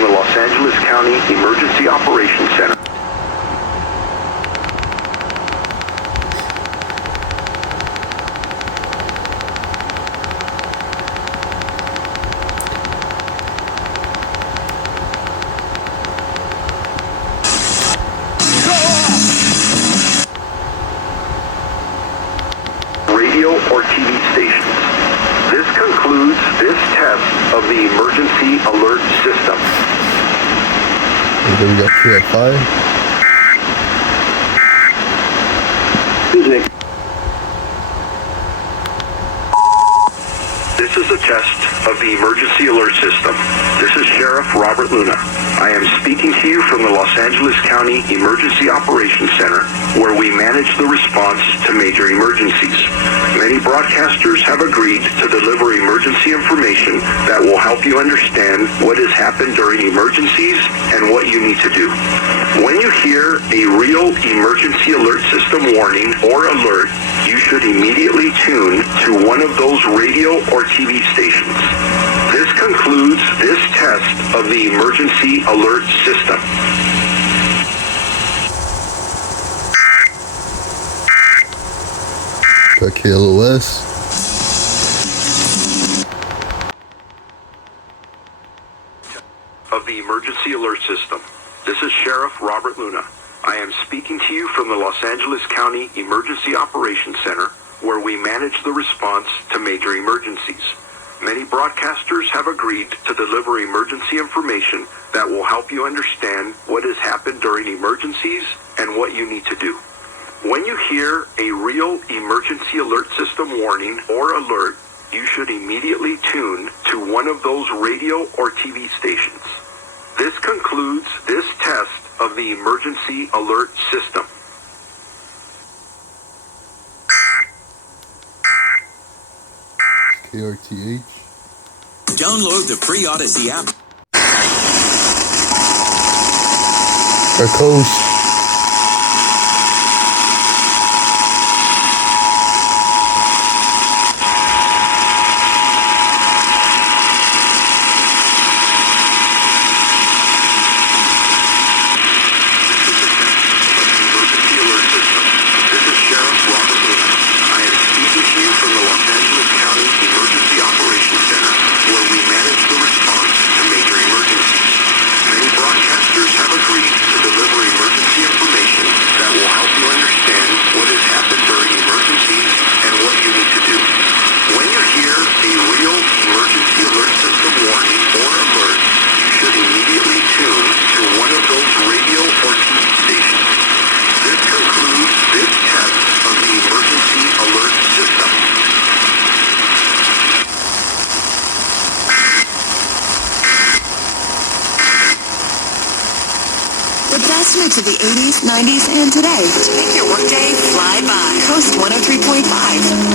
from the Los Angeles County Emergency Operations Center. Radio or TV stations. This concludes this test of the emergency alert system. And then we got KFI. Music. This is a test of the emergency alert system. This is Sheriff Robert Luna. I am speaking to you from the Los Angeles County Emergency Operations Center, where we manage the response to major emergencies. Many broadcasters have agreed to deliver emergency information that will help you understand what has happened during emergencies and what you need to do. When you hear a real emergency alert system warning or alert, you should immediately tune to one of those radio or TV stations. This concludes this test of the emergency alert system. Got KLOS. Of the emergency alert system. This is Sheriff Robert Luna. I am speaking to you from the Los Angeles County Emergency Operations Center, where we manage the response to major emergencies. Many broadcasters have agreed to deliver emergency information that will help you understand what has happened during emergencies and what you need to do. When you hear a real emergency alert system warning or alert, you should immediately tune to one of those radio or TV stations. This concludes this test of the emergency alert system. KRTH. Download the free Odyssey app. Our KOST. Mix of the 80s, 90s, and today to make your workday fly by. KOST 103.5.